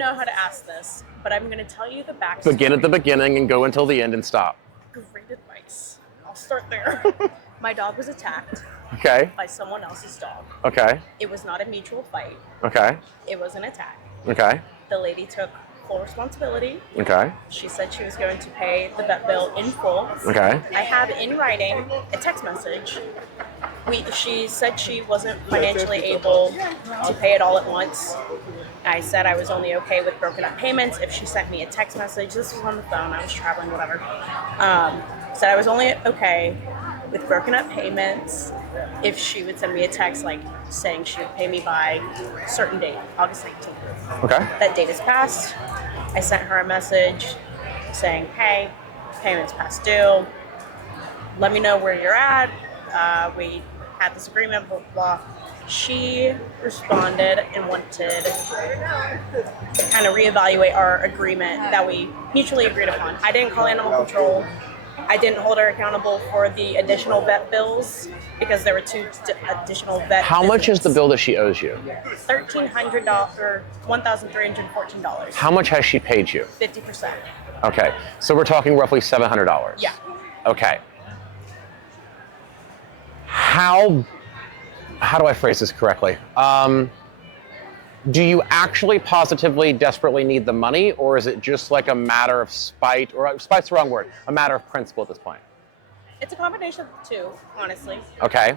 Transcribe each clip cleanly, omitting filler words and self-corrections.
know how to ask this, but I'm going to tell you the backstory. Begin at the beginning and go until the end and stop. Great advice. I'll start there. My dog was attacked Okay. by someone else's dog. Okay. It was not a mutual fight. Okay. It was an attack. Okay. The lady took full responsibility. Okay. She said she was going to pay the vet bill in full. Okay. I have in writing a text message. She said she wasn't financially able to pay it all at once. I said I was only okay with broken up payments if she sent me a text message. This was on the phone. I was traveling, whatever. Said I was only okay with broken up payments if she would send me a text like saying she would pay me by a certain date, August 19th. Okay. That date has passed. I sent her a message saying, hey, payment's past due. Let me know where you're at. We had this agreement, blah, blah. She responded and wanted to kind of reevaluate our agreement that we mutually agreed upon. I didn't call animal control. I didn't hold her accountable for the additional vet bills because there were 2 additional vet How much is visits. the bill that she owes you? $1,300 or $1,314. How much has she paid you? 50%. Okay. So we're talking roughly $700. Yeah. Okay. How do I phrase this correctly? Do you actually positively, desperately need the money, or is it just like a matter of spite, or spite's the wrong word, a matter of principle at this point? It's a combination of the two, honestly. Okay.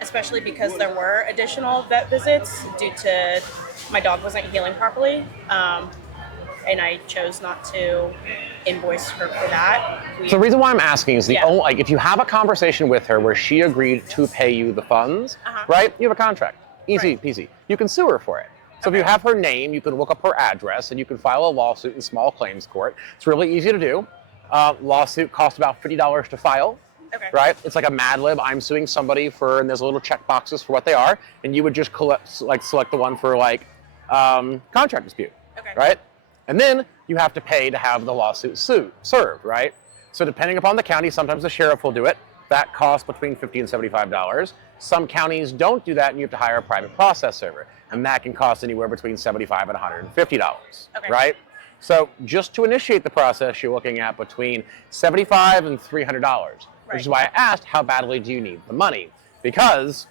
Especially because there were additional vet visits due to my dog wasn't healing properly. And I chose not to invoice her for that. So the reason why I'm asking is Yeah. only, like, if you have a conversation with her where she agreed to pay you the funds, right? You have a contract. Easy Right. peasy. You can sue her for it. So if you have her name, you can look up her address and you can file a lawsuit in small claims court. It's really easy to do. Lawsuit costs about $50 to file. Okay. Right? It's like a Mad Lib. I'm suing somebody for, and there's little check boxes for what they are, and you would just select the one for contract dispute. Okay. Right? And then you have to pay to have the lawsuit served, right? So depending upon the county, sometimes the sheriff will do it. That costs between $50 and $75. Some counties don't do that, and you have to hire a private process server, and that can cost anywhere between $75 and $150, Okay. right? So just to initiate the process, you're looking at between $75 and $300, which is why I asked, how badly do you need the money? Because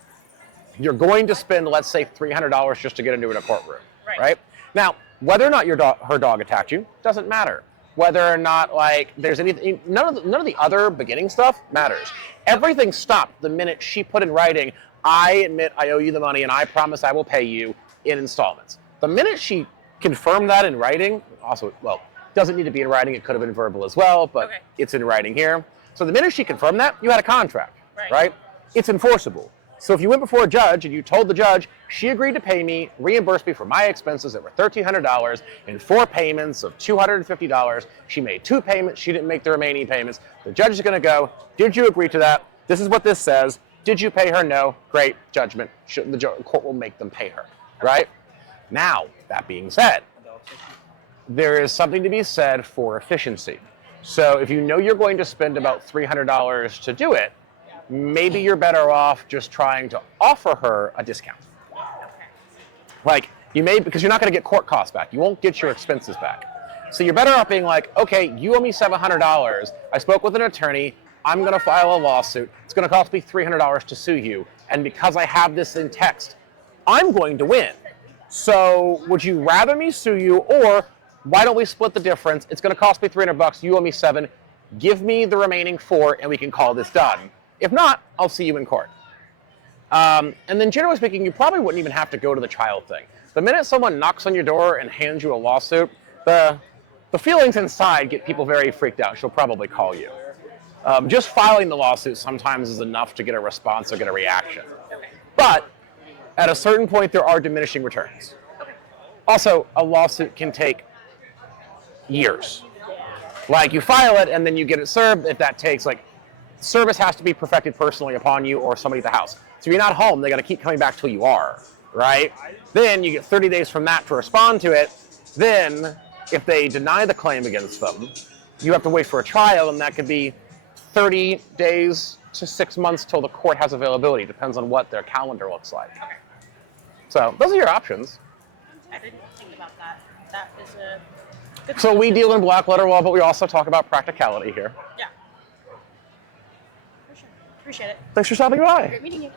you're going to spend, let's say, $300 just to get into a courtroom, right? Now, whether or not her dog attacked you doesn't matter. Whether or not there's anything, none of the other beginning stuff matters. Everything stopped the minute she put in writing, I admit I owe you the money and I promise I will pay you in installments. The minute she confirmed that in writing, also, well, doesn't need to be in writing, it could have been verbal as well, but it's in writing here. So the minute she confirmed that, you had a contract, right? It's enforceable. So if you went before a judge and you told the judge, she agreed to pay me, reimburse me for my expenses that were $1,300 in 4 payments of $250. She made 2 payments, she didn't make the remaining payments. The judge is gonna go, did you agree to that? This is what this says. Did you pay her? No. Great, judgment. The court will make them pay her, right? Now, that being said, there is something to be said for efficiency. So if you know you're going to spend about $300 to do it, maybe you're better off just trying to offer her a discount. Because you're not going to get court costs back. You won't get your expenses back. So you're better off being like, okay, you owe me $700. I spoke with an attorney. I'm going to file a lawsuit. It's going to cost me $300 to sue you. And because I have this in text, I'm going to win. So would you rather me sue you, or why don't we split the difference? It's going to cost me $300. You owe me $7. Give me the remaining $4 and we can call this done. If not, I'll see you in court. And then generally speaking, you probably wouldn't even have to go to the trial thing. The minute someone knocks on your door and hands you a lawsuit, the feelings inside get people very freaked out. She'll probably call you. Just filing the lawsuit sometimes is enough to get a response or get a reaction. But at a certain point, there are diminishing returns. Also, a lawsuit can take years. Like, you file it and then you get it served. If that takes, service has to be perfected personally upon you or somebody at the house. So if you're not home, they got to keep coming back till you are, right? Then you get 30 days from that to respond to it. Then, if they deny the claim against them, you have to wait for a trial, and that could be 30 days to 6 months till the court has availability. Depends on what their calendar looks like. So those are your options. I didn't think about that. That is a good So we solution. deal in black letter law, but we also talk about practicality here. Yeah. For sure. Appreciate it. Thanks for stopping by. Great meeting you.